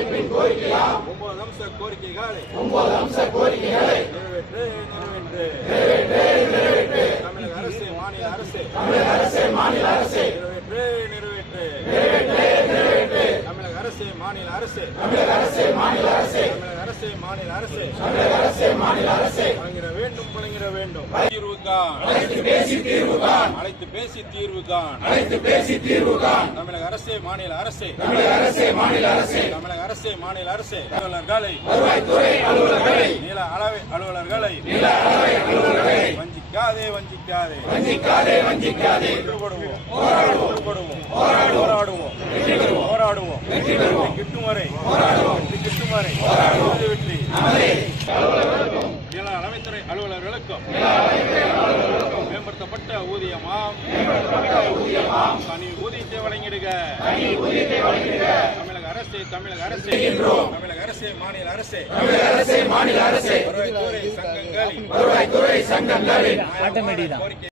ஒன்பது அம்ச கோரிக்கைகளை. ஒன்பது அம்ச கோரிக்கைகளை. நிறைவேற்று நிறைவேற்று. தமிழக அரசு மாநில அரசு. தமிழக அரசு மாநில அரசு. நிறைவேற்று நிறைவேற்று. தமிழக அரசு மாநில அரசு. தமிழக அரசு மாநில அரசு. அரசு மாநில அரசு. அரசு மாநில அரசு வழங்கிட வேண்டும் வழங்கிட வேண்டும். தீர்வு காண் அழைத்து பேசி தீர்வு காண் அழைத்து பேசி தீர்வு காண் அழைத்து பேசி தீர்வு காண் தமிழக அரசு மாநில அரசு. தமிழக அரசு மாநில அரசு. தமிழக அரசு மாநில அரசு. அலுவலர்களை. வருவாய்த்துறை அலுவலர்களை. நில அளவை அலுவலர்களை. நில அளவை அலுவலர்களை. வஞ்சிக்காதே வஞ்சிக்காதே. வஞ்சிக்காதே வஞ்சிக்காதே. ஒன்றுபடுவோம் போராடுவோம். போராடுவோம். போராடுவோம். வெற்றி பெறுவோம் கிட்டும் வரை. போராடுவோம். வெற்றி கிட்டும் வரை. போராடுவோம் வெற்றி நில அளவைத்துறை அலுவலர்களுக்கும் மேம்படுத்தப்பட்ட ஊதியமாம். தனி ஊதியத்தை வழங்கிடுக. தமிழக அரசு தமிழக அரசு. தமிழக அரசு மாநில அரசு. தமிழக அரசு மாநில அரசு வருவாய்த்துறை சங்கங்களின் கோரிக்கை